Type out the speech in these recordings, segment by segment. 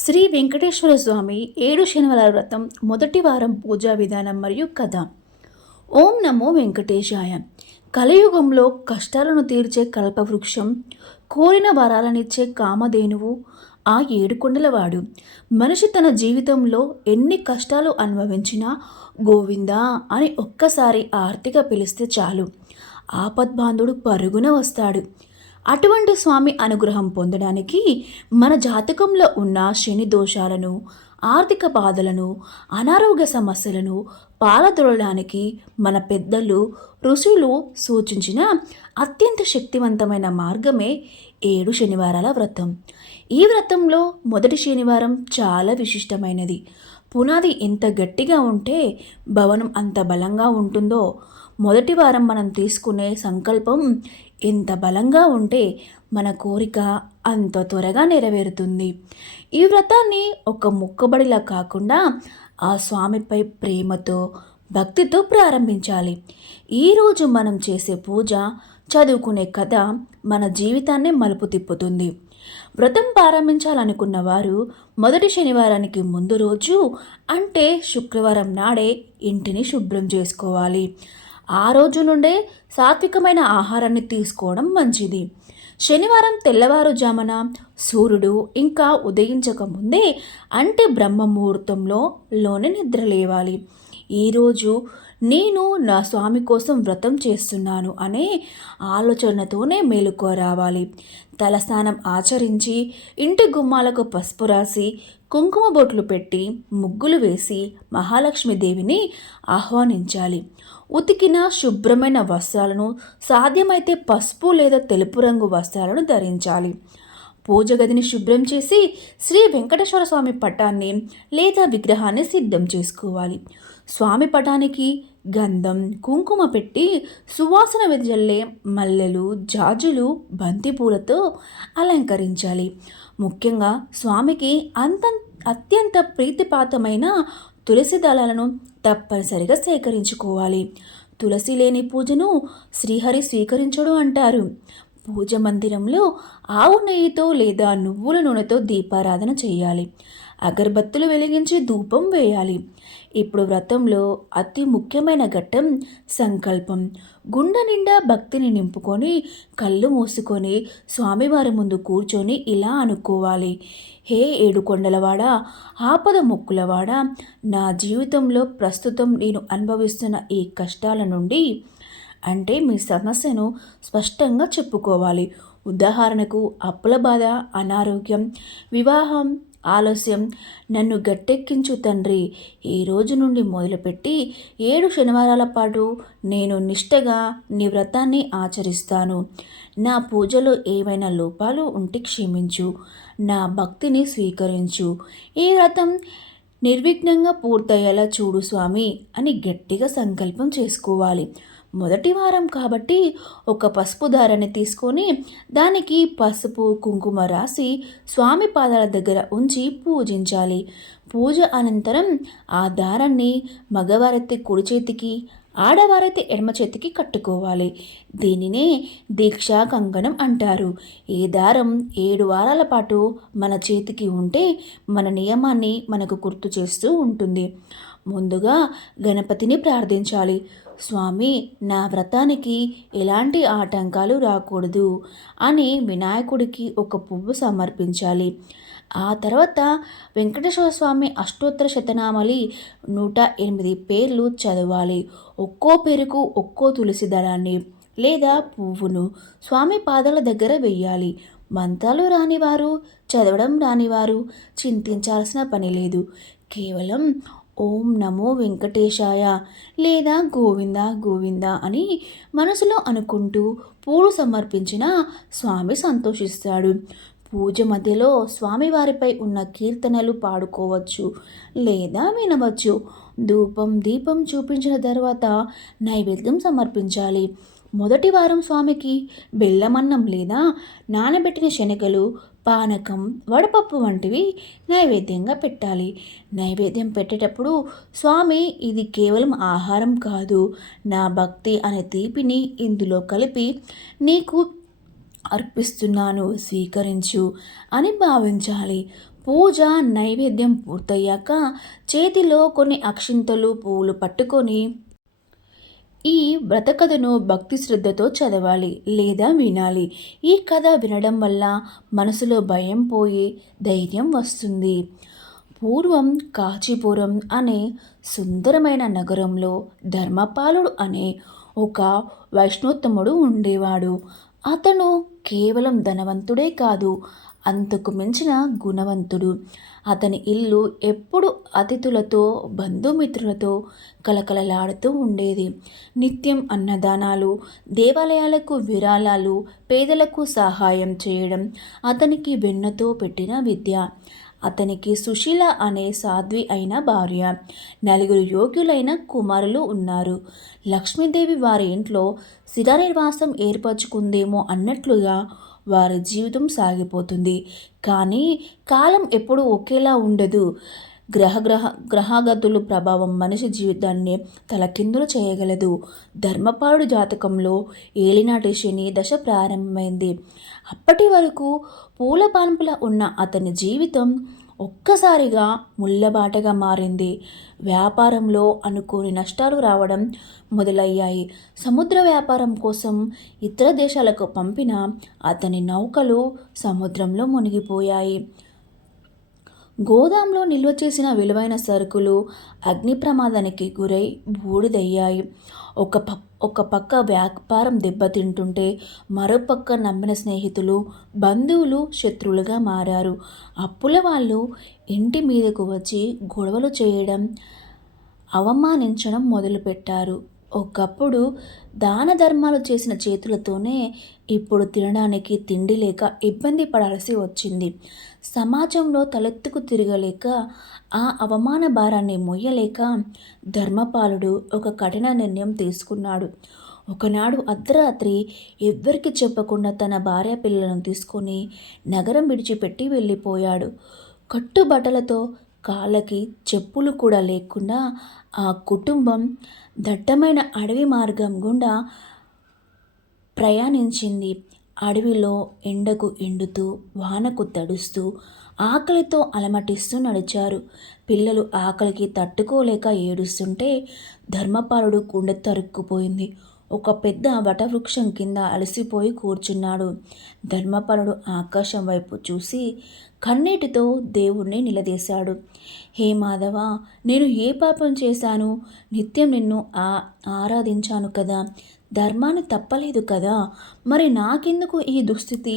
శ్రీ వెంకటేశ్వర స్వామి 7 శనివారాల వ్రతం మొదటి వారం పూజా విధానం మరియు కథ. ఓం నమో వెంకటేశాయ. కలియుగంలో కష్టాలను తీర్చే కల్పవృక్షం, కోరిన వరాలనిచ్చే కామధేనువు ఆ ఏడుకొండలవాడు. మనిషి తన జీవితంలో ఎన్ని కష్టాలు అనుభవించినా గోవిందా అని ఒక్కసారి ఆర్తిగా పిలిస్తే చాలు, ఆపద్బాంధుడు పరుగున వస్తాడు. అటువంటి స్వామి అనుగ్రహం పొందడానికి మన జాతకంలో ఉన్న శని దోషాలను, ఆర్థిక బాధలను, అనారోగ్య సమస్యలను పాలదొరడానికి మన పెద్దలు, ఋషులు సూచించిన అత్యంత శక్తివంతమైన మార్గమే 7 శనివారాల వ్రతం. ఈ వ్రతంలో మొదటి శనివారం చాలా విశిష్టమైనది. పునాది ఎంత గట్టిగా ఉంటే భవనం అంత బలంగా ఉంటుందో, మొదటి వారం మనం తీసుకునే సంకల్పం ఎంత బలంగా ఉంటే మన కోరిక అంత త్వరగా నెరవేరుతుంది. ఈ వ్రతాన్ని ఒక మొక్కుబడిలా కాకుండా ఆ స్వామిపై ప్రేమతో, భక్తితో ప్రారంభించాలి. ఈరోజు మనం చేసే పూజ, చదువుకునే కథ మన జీవితాన్ని మలుపు తిప్పుతుంది. వ్రతం ప్రారంభించాలనుకున్న వారు మొదటి శనివారానికి ముందు రోజు అంటే శుక్రవారం నాడే ఇంటిని శుభ్రం చేసుకోవాలి. ఆ రోజు నుండే సాత్వికమైన ఆహారాన్ని తీసుకోవడం మంచిది. శనివారం తెల్లవారుజామున సూర్యుడు ఇంకా ఉదయించక ముందే అంటే బ్రహ్మ ముహూర్తంలోనే నిద్ర లేవాలి. ఈరోజు నేను నా స్వామి కోసం వ్రతం చేస్తున్నాను అనే ఆలోచనతోనే మేలుకో రావాలి. తలస్నానం ఆచరించి ఇంటి గుమ్మాలకు పసుపు రాసి కుంకుమ బొట్లు పెట్టి ముగ్గులు వేసి మహాలక్ష్మీదేవిని ఆహ్వానించాలి. ఉతికిన శుభ్రమైన వస్త్రాలను, సాధ్యమైతే పసుపు లేదా తెలుపు రంగు వస్త్రాలను ధరించాలి. పూజ గదిని శుభ్రం చేసి శ్రీ వెంకటేశ్వర స్వామి పటాన్ని లేదా విగ్రహాన్ని సిద్ధం చేసుకోవాలి. స్వామి పటానికి గంధం, కుంకుమ పెట్టి సువాసన వెదజల్లే మల్లెలు, జాజులు, బంతిపూలతో అలంకరించాలి. ముఖ్యంగా స్వామికి అత్యంత ప్రీతిపాతమైన తులసి దళాలను తప్పనిసరిగా సేకరించుకోవాలి. తులసి లేని పూజను శ్రీహరి స్వీకరించడు అంటారు. పూజ మందిరంలో ఆవు నెయ్యితో లేదా నువ్వుల నూనెతో దీపారాధన చేయాలి. అగరబత్తులు వెలిగించి ధూపం వేయాలి. ఇప్పుడు వ్రతంలో అతి ముఖ్యమైన ఘట్టం సంకల్పం. గుండె నిండా భక్తిని నింపుకొని కళ్ళు మూసుకొని స్వామివారి ముందు కూర్చొని ఇలా అనుకోవాలి: హే ఏడుకొండలవాడా, ఆపద మొక్కులవాడా, నా జీవితంలో ప్రస్తుతం నేను అనుభవిస్తున్న ఈ కష్టాల నుండి అంటే మీ సమస్యను స్పష్టంగా చెప్పుకోవాలి. ఉదాహరణకు అప్పుల బాధ, అనారోగ్యం, వివాహం ఆలస్యం, నన్ను గట్టెక్కించు తండ్రి. ఈ రోజు నుండి మొదలుపెట్టి 7 శనివారాల పాటు నేను నిష్టగా నీ వ్రతాన్ని ఆచరిస్తాను. నా పూజలో ఏవైనా లోపాలు ఉంటే క్షమించు, నా భక్తిని స్వీకరించు. ఈ వ్రతం నిర్విఘ్నంగా పూర్తయ్యేలా చూడు స్వామి అని గట్టిగా సంకల్పం చేసుకోవాలి. మొదటి వారం కాబట్టి ఒక పసుపు దారాన్ని తీసుకొని దానికి పసుపు, కుంకుమ రాసి స్వామి పాదాల దగ్గర ఉంచి పూజించాలి. పూజ అనంతరం ఆ దారాన్ని మగవారైతే కుడి చేతికి, ఆడవారైతే ఎడమ చేతికి కట్టుకోవాలి. దీనినే దీక్షా కంకణం అంటారు. ఈ దారం 7 వారాల పాటు మన చేతికి ఉంటే మన నియమాన్ని మనకు గుర్తు చేస్తూ ఉంటుంది. ముందుగా గణపతిని ప్రార్థించాలి. స్వామి, నా వ్రతానికి ఎలాంటి ఆటంకాలు రాకూడదు అని వినాయకుడికి ఒక పువ్వు సమర్పించాలి. ఆ తర్వాత వెంకటేశ్వర స్వామి అష్టోత్తర శతనామాలి 108 పేర్లు చదవాలి. ఒక్కో పేరుకు ఒక్కో తులసి దళాన్ని లేదా పువ్వును స్వామి పాదాల దగ్గర వెయ్యాలి. మంత్రాలు రానివారు, చదవడం రానివారు చింతించాల్సిన పని లేదు. కేవలం ఓం నమో వెంకటేశాయ లేదా గోవింద గోవింద అని మనసులో అనుకుంటూ పూలు సమర్పించిన స్వామి సంతోషిస్తాడు. పూజ మధ్యలో స్వామివారిపై ఉన్న కీర్తనలు పాడుకోవచ్చు లేదా వినవచ్చు. ధూపం, దీపం చూపించిన తర్వాత నైవేద్యం సమర్పించాలి. మొదటి వారం స్వామికి బెల్లమన్నం లేదా నానబెట్టిన శనగలు, పానకం, వడపప్పు వంటివి నైవేద్యంగా పెట్టాలి. నైవేద్యం పెట్టేటప్పుడు స్వామి, ఇది కేవలం ఆహారం కాదు, నా భక్తి అనే తీపిని ఇందులో కలిపి నీకు అర్పిస్తున్నాను, స్వీకరించు అని భావించాలి. పూజ నైవేద్యం పూర్తయ్యాక చేతిలో కొన్ని అక్షింతలు పూలు పట్టుకొని ఈ వ్రతకథను భక్తి శ్రద్ధతో చదవాలి లేదా వినాలి. ఈ కథ వినడం వల్ల మనసులో భయం పోయి ధైర్యం వస్తుంది. పూర్వం కాంచీపురం అనే సుందరమైన నగరంలో ధర్మపాలుడు అనే ఒక వైష్ణోత్తముడు ఉండేవాడు. అతను కేవలం ధనవంతుడే కాదు, అంతకు మించిన గుణవంతుడు. అతని ఇల్లు ఎప్పుడు అతిథులతో బంధుమిత్రులతో కలకలలాడుతూ ఉండేది. నిత్యం అన్నదానాలు, దేవాలయాలకు విరాళాలు, పేదలకు సహాయం చేయడం అతనికి వెన్నతో పెట్టిన విద్య. అతనికి సుశీల అనే సాధ్వి అయిన భార్య, 4 యోగ్యులైన కుమారులు ఉన్నారు. లక్ష్మీదేవి వారి ఇంట్లో స్థిరనివాసం ఏర్పరచుకుందేమో అన్నట్లుగా వారి జీవితం సాగిపోతుంది. కానీ కాలం ఎప్పుడూ ఒకేలా ఉండదు. గ్రహగతుల ప్రభావం మనిషి జీవితాన్ని తలకిందులు చేయగలదు. ధర్మపాలుడి జాతకంలో ఏలినాటి శని దశ ప్రారంభమైంది. అప్పటి వరకు పూల పాన్పుల ఉన్న అతని జీవితం ఒక్కసారిగా ముళ్ళబాటగా మారింది. వ్యాపారంలో అనుకోని నష్టాలు రావడం మొదలయ్యాయి. సముద్ర వ్యాపారం కోసం ఇతర దేశాలకు పంపిన అతని నౌకలు సముద్రంలో మునిగిపోయాయి. గోదాంలో నిల్వ చేసిన విలువైన సరుకులు అగ్ని ప్రమాదానికి గురై బూడిదయ్యాయి. ఒక పక్క వ్యాపారం దెబ్బతింటుంటే మరోపక్క నమ్మిన స్నేహితులు, బంధువులు శత్రువులుగా మారారు. అప్పుల వాళ్ళు ఇంటి మీదకు వచ్చి గొడవలు చేయడం, అవమానించడం మొదలుపెట్టారు. ఒకప్పుడు దాన ధర్మాలు చేసిన చేతులతోనే ఇప్పుడు తినడానికి తిండి లేక ఇబ్బంది పడాల్సి వచ్చింది. సమాజంలో తలెత్తుకు తిరగలేక, ఆ అవమాన భారాన్ని మొయ్యలేక ధర్మపాలుడు ఒక కఠిన నిర్ణయం తీసుకున్నాడు. ఒకనాడు అర్ధరాత్రి ఎవ్వరికి చెప్పకుండా తన భార్య పిల్లలను తీసుకొని నగరం విడిచిపెట్టి వెళ్ళిపోయాడు. కట్టుబట్టలతో, కాళ్ళకి చెప్పులు కూడా లేకుండా ఆ కుటుంబం దట్టమైన అడవి మార్గం గుండా ప్రయాణించింది. అడవిలో ఎండకు ఎండుతూ, వానకు తడుస్తూ, ఆకలితో అలమటిస్తూ నడిచారు. పిల్లలు ఆకలికి తట్టుకోలేక ఏడుస్తుంటే ధర్మపాలుడు గుండె తరుక్కుపోయింది. ఒక పెద్ద వటవృక్షం కింద అలసిపోయి కూర్చున్నాడు. ధర్మపాలుడు ఆకాశం వైపు చూసి కన్నీటితో దేవుణ్ణి నిలదీశాడు. హే మాధవ, నేను ఏ పాపం చేశాను? నిత్యం నిన్ను ఆరాధించాను కదా, ధర్మాన్ని తప్పలేదు కదా, మరి నాకెందుకు ఈ దుస్థితి?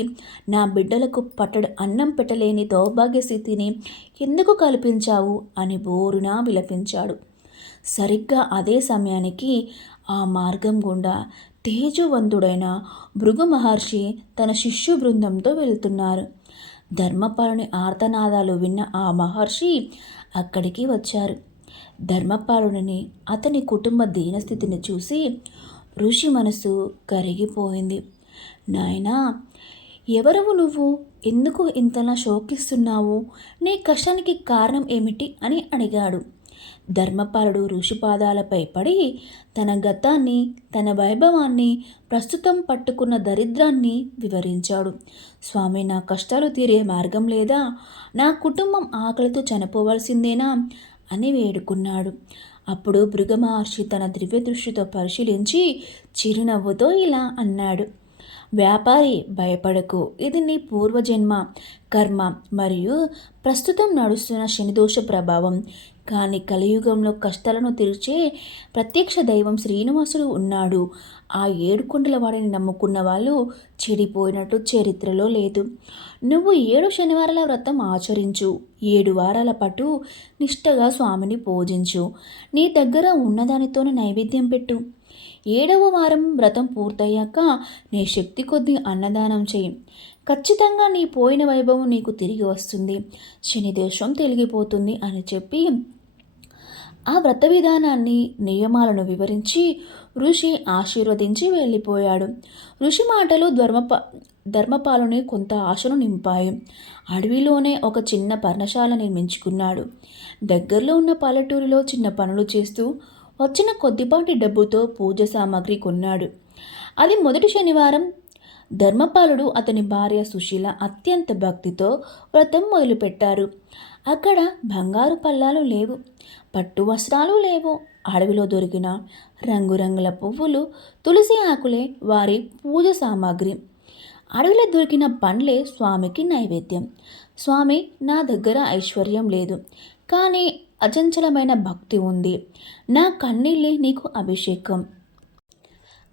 నా బిడ్డలకు పట్టడు అన్నం పెట్టలేని దౌర్భాగ్య స్థితిని ఎందుకు కల్పించావు అని బోరునా విలపించాడు. సరిగ్గా అదే సమయానికి ఆ మార్గం గుండా తేజవంతుడైన భృగు మహర్షి తన శిష్యు బృందంతో వెళ్తున్నారు. ధర్మపాలుని ఆర్తనాదాలు విన్న ఆ మహర్షి అక్కడికి వచ్చారు. ధర్మపాలుడిని, అతని కుటుంబ దీనస్థితిని చూసి ఋషి మనసు కరిగిపోయింది. నాయనా, ఎవరవు నువ్వు? ఎందుకు ఇంతలా శోకిస్తున్నావు? నీ కష్టానికి కారణం ఏమిటి అని అడిగాడు. ధర్మపాలుడు ఋషి పాదాలపై పడి తన గతాన్ని, తన వైభవాన్ని, ప్రస్తుతం పట్టుకున్న దరిద్రాన్ని వివరించాడు. స్వామి, నా కష్టాలు తీరే మార్గం లేదా? నా కుటుంబం ఆకలితో చనిపోవలసిందేనా అని వేడుకున్నాడు. అప్పుడు భృగు మహర్షి తన దివ్య దృష్టితో పరిశీలించి చిరునవ్వుతో ఇలా అన్నాడు. వ్యాపారి, భయపడకు. ఇది నీ పూర్వజన్మ కర్మ మరియు ప్రస్తుతం నడుస్తున్న శనిదోష ప్రభావం. కానీ కలియుగంలో కష్టాలను తీర్చే ప్రత్యక్ష దైవం శ్రీనివాసుడు ఉన్నాడు. ఆ 7 కొండల వాడిని నమ్ముకున్న వాళ్ళు చెడిపోయినట్టు చరిత్రలో లేదు. నువ్వు 7 శనివారాల వ్రతం ఆచరించు. 7 వారాల పాటు నిష్టగా స్వామిని పూజించు. నీ దగ్గర ఉన్నదానితోనే నైవేద్యం పెట్టు. 7వ వారం వ్రతం పూర్తయ్యాక నీ శక్తి కొద్దీ అన్నదానం చేయి. ఖచ్చితంగా నీ పోయిన వైభవం నీకు తిరిగి వస్తుంది. శనిదోషం తొలగిపోతుంది అని చెప్పి ఆ వ్రత విధానాన్ని, నియమాలను వివరించి ఋషి ఆశీర్వదించి వెళ్ళిపోయాడు. ఋషి మాటలు ధర్మపాలుని కొంత ఆశను నింపాయి. అడవిలోనే ఒక చిన్న పర్ణశాల నిర్మించుకున్నాడు. దగ్గరలో ఉన్న పల్లెటూరిలో చిన్న పనులు చేస్తూ వచ్చిన కొద్దిపాటి డబ్బుతో పూజ సామాగ్రి కొన్నాడు. అది మొదటి శనివారం ధర్మపాలుడు అతని భార్య సుశీల అత్యంత భక్తితో వ్రతం మొదలుపెట్టారు. అక్కడ బంగారు పల్లాలు లేవు, పట్టు వస్త్రాలు లేవు. అడవిలో దొరికిన రంగురంగుల పువ్వులు, తులసి ఆకులే వారి పూజ సామాగ్రి. అడవిలో దొరికిన పండ్లే స్వామికి నైవేద్యం. స్వామి, నా దగ్గర ఐశ్వర్యం లేదు, కానీ అచంచలమైన భక్తి ఉంది. నా కన్నీళ్ళే నీకు అభిషేకం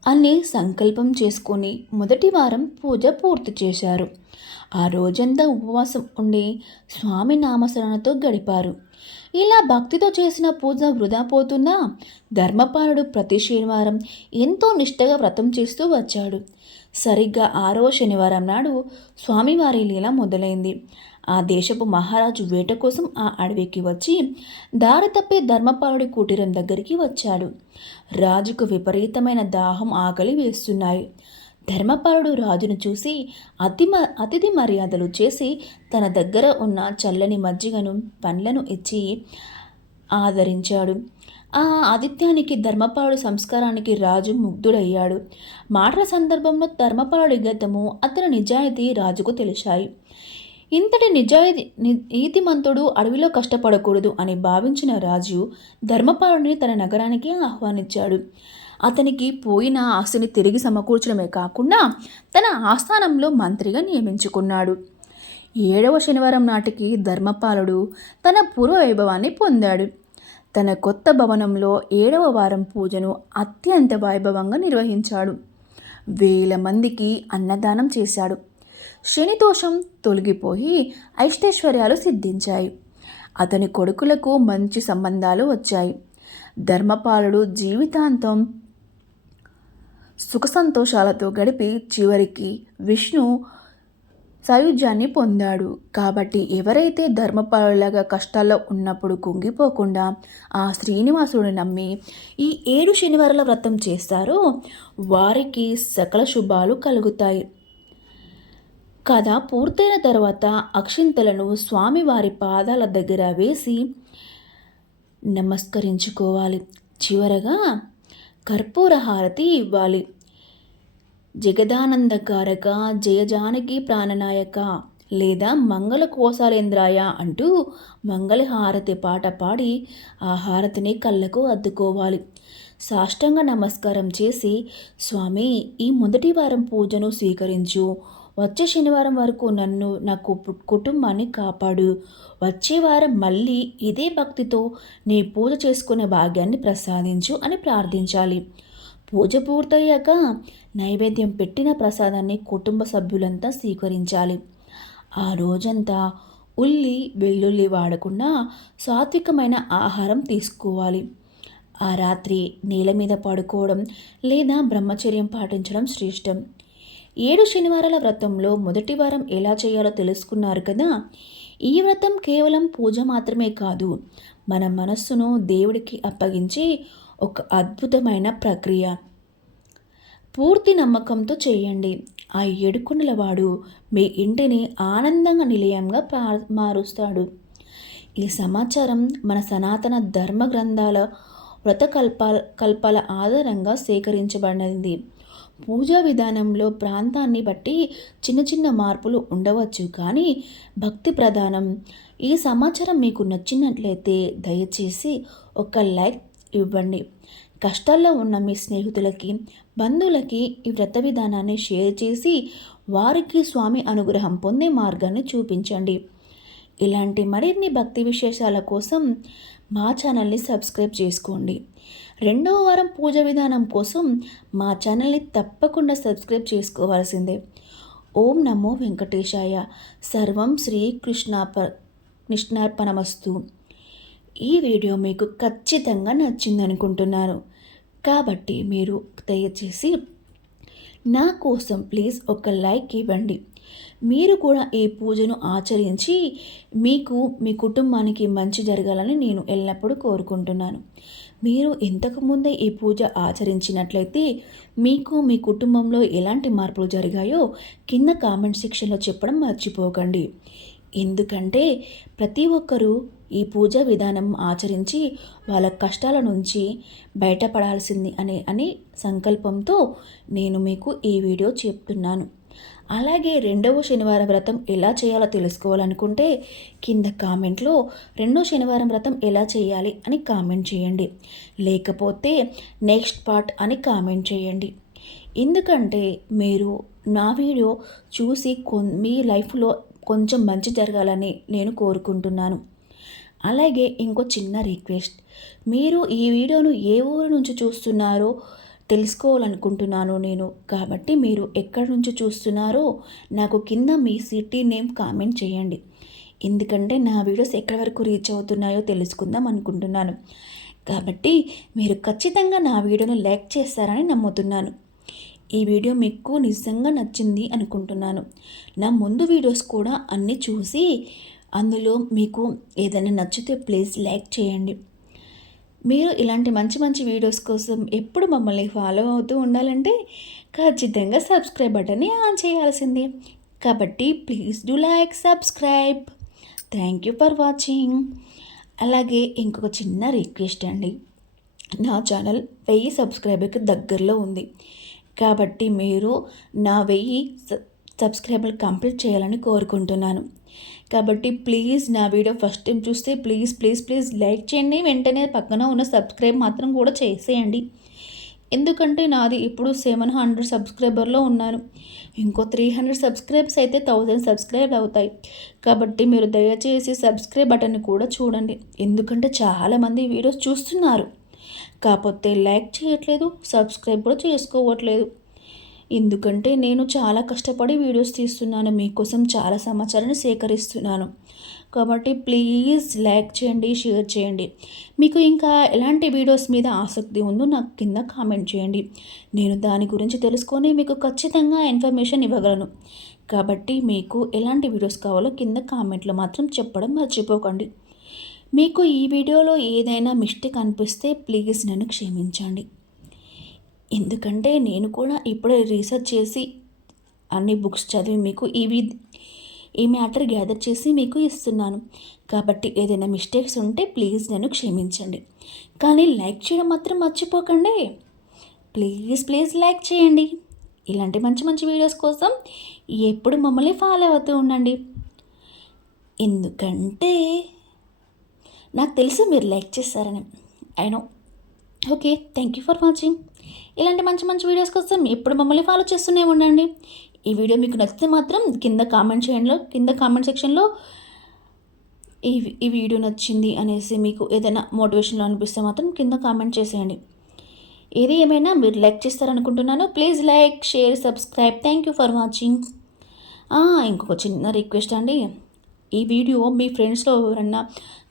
అని సంకల్పం చేసుకొని మొదటి వారం పూజ పూర్తి చేశారు. ఆ రోజంతా ఉపవాసం ఉండి స్వామి నామస్మరణతో గడిపారు. ఇలా భక్తితో చేసిన పూజ వృధా పోతుందా? ధర్మపాలుడు ప్రతి శనివారం ఎంతో నిష్ఠగా వ్రతం చేస్తూ వచ్చాడు. సరిగ్గా 6వ శనివారం నాడు స్వామివారి లీల మొదలైంది. ఆ దేశపు మహారాజు వేట కోసం ఆ అడవికి వచ్చి దారి తప్పి ధర్మపాలుడి కుటీరం దగ్గరికి వచ్చాడు. రాజుకు విపరీతమైన దాహం, ఆకలి వేస్తున్నాయి. ధర్మపాలుడు రాజును చూసి అతిథి మర్యాదలు చేసి తన దగ్గర ఉన్న చల్లని మజ్జిగను, పండ్లను ఇచ్చి ఆదరించాడు. ఆ ఆతిథ్యానికి, ధర్మపాలుడి సంస్కారానికి రాజు ముగ్ధుడయ్యాడు. మాటల సందర్భంలో ధర్మపాలుడి గతము, అతని నిజాయితీ రాజుకు తెలిసాయి. ఇంతటి నీతిమంతుడు అడవిలో కష్టపడకూడదు అని భావించిన రాజు ధర్మపాలుడిని తన నగరానికి ఆహ్వానించాడు. అతనికి పోయిన ఆస్తిని తిరిగి సమకూర్చడమే కాకుండా తన ఆస్థానంలో మంత్రిగా నియమించుకున్నాడు. 7వ శనివారం నాటికి ధర్మపాలుడు తన పూర్వ వైభవాన్ని పొందాడు. తన కొత్త భవనంలో 7వ వారం పూజను అత్యంత వైభవంగా నిర్వహించాడు. 1000 మందికి అన్నదానం చేశాడు. శనిదోషం తొలగిపోయి ఐష్టైశ్వర్యాలు సిద్ధించాయి. అతని కొడుకులకు మంచి సంబంధాలు వచ్చాయి. ధర్మపాలుడు జీవితాంతం సుఖ సంతోషాలతో గడిపి చివరికి విష్ణు సాయుధ్యాన్ని పొందాడు. కాబట్టి ఎవరైతే ధర్మపాలులాగా కష్టాల్లో ఉన్నప్పుడు కుంగిపోకుండా ఆ శ్రీనివాసుడిని నమ్మి ఈ 7 శనివారాల వ్రతం చేస్తారో వారికి సకల శుభాలు కలుగుతాయి. కథ పూర్తయిన తర్వాత అక్షింతలను స్వామివారి పాదాల దగ్గర వేసి నమస్కరించుకోవాలి. చివరగా కర్పూర హారతి ఇవ్వాలి. జగదానందకారక జయ జానకి ప్రాణనాయక లేదా మంగళ కోశాలేంద్రాయ అంటూ మంగళహారతి పాట పాడి ఆ హారతిని కళ్ళకు అద్దుకోవాలి. సాష్టాంగ నమస్కారం చేసి, స్వామి, ఈ మొదటి వారం పూజను స్వీకరించు. వచ్చే శనివారం వరకు నన్ను, నా కుటుంబాన్ని కాపాడు. వచ్చే వారం మళ్ళీ ఇదే భక్తితో నీ పూజ చేసుకునే భాగ్యాన్ని ప్రసాదించు అని ప్రార్థించాలి. పూజ పూర్తయ్యాక నైవేద్యం పెట్టిన ప్రసాదాన్ని కుటుంబ సభ్యులంతా స్వీకరించాలి. ఆ రోజంతా ఉల్లి, వెల్లుల్లి వాడకుండా సాత్వికమైన ఆహారం తీసుకోవాలి. ఆ రాత్రి నేల మీద పడుకోవడం లేదా బ్రహ్మచర్యం పాటించడం శ్రేష్టం. 7 శనివారాల వ్రతంలో మొదటి వారం ఎలా చేయాలో తెలుసుకున్నారు కదా. ఈ వ్రతం కేవలం పూజ మాత్రమే కాదు, మన మనస్సును దేవుడికి అప్పగించే ఒక అద్భుతమైన ప్రక్రియ. పూర్తి నమ్మకంతో చేయండి. ఆ ఏడుకొండలవాడు మీ ఇంటిని ఆనందంగా నిలయంగా మారుస్తాడు. ఈ సమాచారం మన సనాతన ధర్మ గ్రంథాల కల్పాల ఆధారంగా సేకరించబడినది. పూజా విధానంలో ప్రాంతాన్ని బట్టి చిన్న చిన్న మార్పులు ఉండవచ్చు, కానీ భక్తి ప్రధానం. ఈ సమాచారం మీకు నచ్చినట్లయితే దయచేసి ఒక లైక్ ఇవ్వండి. కష్టాల్లో ఉన్న మీ స్నేహితులకి, బంధువులకి ఈ వ్రత విధానాన్ని షేర్ చేసి వారికి స్వామి అనుగ్రహం పొందే మార్గాన్ని చూపించండి. ఇలాంటి మరిన్ని భక్తి విశేషాల కోసం మా ఛానల్ని సబ్స్క్రైబ్ చేసుకోండి. 2వ వారం పూజ విధానం కోసం మా ఛానల్ని తప్పకుండా సబ్స్క్రైబ్ చేసుకోవాల్సిందే. ఓం నమో వెంకటేశాయ. సర్వం కృష్ణార్పణమస్తు. ఈ వీడియో మీకు ఖచ్చితంగా నచ్చిందనుకుంటున్నాను. కాబట్టి మీరు దయచేసి నా కోసం ప్లీజ్ ఒక లైక్ ఇవ్వండి. మీరు కూడా ఈ పూజను ఆచరించి మీకు, మీ కుటుంబానికి మంచి జరగాలని నేను ఎల్లప్పుడూ కోరుకుంటున్నాను. మీరు ఇంతకుముందే ఈ పూజ ఆచరించినట్లయితే మీకు, మీ కుటుంబంలో ఎలాంటి మార్పులు జరిగాయో కింద కామెంట్ సెక్షన్లో చెప్పడం మర్చిపోకండి. ఎందుకంటే ప్రతి ఒక్కరూ ఈ పూజా విధానం ఆచరించి వాళ్ళ కష్టాల నుంచి బయటపడాల్సింది అనే సంకల్పంతో నేను మీకు ఈ వీడియో చెప్తున్నాను. అలాగే రెండవ శనివారం వ్రతం ఎలా చేయాలో తెలుసుకోవాలనుకుంటే కింద కామెంట్లో రెండో శనివారం వ్రతం ఎలా చేయాలి అని కామెంట్ చేయండి. లేకపోతే నెక్స్ట్ పార్ట్ అని కామెంట్ చేయండి. ఎందుకంటే మీరు నా వీడియో చూసి మీ లైఫ్లో కొంచెం మంచి జరగాలని నేను కోరుకుంటున్నాను. అలాగే ఇంకో చిన్న రిక్వెస్ట్, మీరు ఈ వీడియోను ఏ ఊరు నుంచి చూస్తున్నారో తెలుసుకోవాలనుకుంటున్నాను నేను. కాబట్టి మీరు ఎక్కడి నుంచి చూస్తున్నారో నాకు కింద మీ సిటీ నేమ్ కామెంట్ చేయండి. ఎందుకంటే నా వీడియోస్ ఎక్కడి వరకు రీచ్ అవుతున్నాయో తెలుసుకుందాం అనుకుంటున్నాను. కాబట్టి మీరు ఖచ్చితంగా నా వీడియోను లైక్ చేస్తారని నమ్ముతున్నాను. ఈ వీడియో మీకు నిజంగా నచ్చింది అనుకుంటున్నాను. నా ముందు వీడియోస్ కూడా అన్నీ చూసి అందులో మీకు ఏదైనా నచ్చితే ప్లీజ్ లైక్ చేయండి. మీరు ఇలాంటి మంచి మంచి వీడియోస్ కోసం ఎప్పుడు మమ్మల్ని ఫాలో అవుతూ ఉండాలంటే ఖచ్చితంగా సబ్స్క్రైబ్ బటన్ని ఆన్ చేయాల్సిందే. కాబట్టి please do like, subscribe. Thank you for watching. అలాగే ఇంకొక చిన్న రిక్వెస్ట్ అండి, నా ఛానల్ 1000 సబ్స్క్రైబర్కి దగ్గరలో ఉంది. కాబట్టి మీరు నా 1000 సబ్స్క్రైబర్లు కంప్లీట్ చేయాలని కోరుకుంటున్నాను. కాబట్టి ప్లీజ్ నా వీడియో ఫస్ట్ టైం చూస్తే ప్లీజ్ ప్లీజ్ ప్లీజ్ లైక్ చేయండి. వెంటనే పక్కన ఉన్న సబ్స్క్రైబ్ మాత్రం కూడా చేసేయండి. ఎందుకంటే నాది ఇప్పుడు 700 సబ్స్క్రైబర్లో ఉన్నాను. ఇంకో 300 సబ్స్క్రైబ్స్ అయితే 1000 సబ్స్క్రైబ్ అవుతాయి. కాబట్టి మీరు దయచేసి సబ్స్క్రైబ్ బటన్ని కూడా చూడండి. ఎందుకంటే చాలామంది వీడియోస్ చూస్తున్నారు, కాకపోతే లైక్ చేయట్లేదు, సబ్స్క్రైబ్ కూడా చేసుకోవట్లేదు. ఎందుకంటే నేను చాలా కష్టపడి వీడియోస్ తీస్తున్నాను, మీకోసం చాలా సమాచారాన్ని సేకరిస్తున్నాను. కాబట్టి ప్లీజ్ లైక్ చేయండి, షేర్ చేయండి. మీకు ఇంకా ఎలాంటి వీడియోస్ మీద ఆసక్తి ఉందో నాకు కింద కామెంట్ చేయండి. నేను దాని గురించి తెలుసుకొని మీకు ఖచ్చితంగా ఇన్ఫర్మేషన్ ఇవ్వగలను. కాబట్టి మీకు ఎలాంటి వీడియోస్ కావాలో కింద కామెంట్లో మాత్రం చెప్పడం మర్చిపోకండి. మీకు ఈ వీడియోలో ఏదైనా మిస్టేక్ అనిపిస్తే ప్లీజ్ నన్ను క్షమించండి. ఎందుకంటే నేను కూడా ఇప్పుడే రీసెర్చ్ చేసి అన్ని బుక్స్ చదివి మీకు ఈ మ్యాటర్ గ్యాదర్ చేసి మీకు ఇస్తున్నాను. కాబట్టి ఏదైనా మిస్టేక్స్ ఉంటే ప్లీజ్ నన్ను క్షమించండి. కానీ లైక్ చేయడం మాత్రం మర్చిపోకండి. ప్లీజ్ ప్లీజ్ లైక్ చేయండి. ఇలాంటి మంచి మంచి వీడియోస్ కోసం ఎప్పుడు మమ్మల్ని ఫాలో అవుతూ ఉండండి. ఎందుకంటే నాకు తెలుసు మీరు లైక్ చేస్తారని. I know. Okay, thank you for watching. ఇలాంటి మంచి మంచి వీడియోస్ కోసం ఎప్పుడు మమ్మల్ని ఫాలో చేస్తూనే ఉండండి. ఈ వీడియో మీకు నచ్చితే మాత్రం కింద కామెంట్ సెక్షన్లో ఈ వీడియో నచ్చింది అనేసి మీకు ఏదైనా మోటివేషన్లో అనిపిస్తే మాత్రం కింద కామెంట్ చేసేయండి. ఏది ఏమైనా మీరు లైక్ చేస్తారనుకుంటున్నాను. Please like, share, subscribe. Thank you for watching. ఇంకొక చిన్న రిక్వెస్ట్ అండి, ఈ వీడియో మీ ఫ్రెండ్స్లో ఎవరన్నా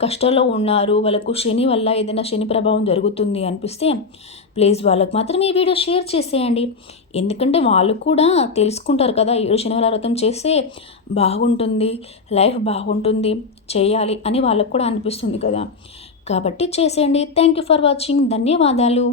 కష్టాల్లో ఉన్నారు, వాళ్ళకు శని వల్ల ఏదైనా శని ప్రభావం జరుగుతుంది అనిపిస్తే ప్లీజ్ వాళ్ళకు మాత్రం ఈ వీడియో షేర్ చేసేయండి. ఎందుకంటే వాళ్ళు కూడా తెలుసుకుంటారు కదా, 7 శనివారాల వ్రతం చేస్తే బాగుంటుంది, లైఫ్ బాగుంటుంది, చేయాలి అని వాళ్ళకు కూడా అనిపిస్తుంది కదా. కాబట్టి చేసేయండి. Thank you for watching. ధన్యవాదాలు.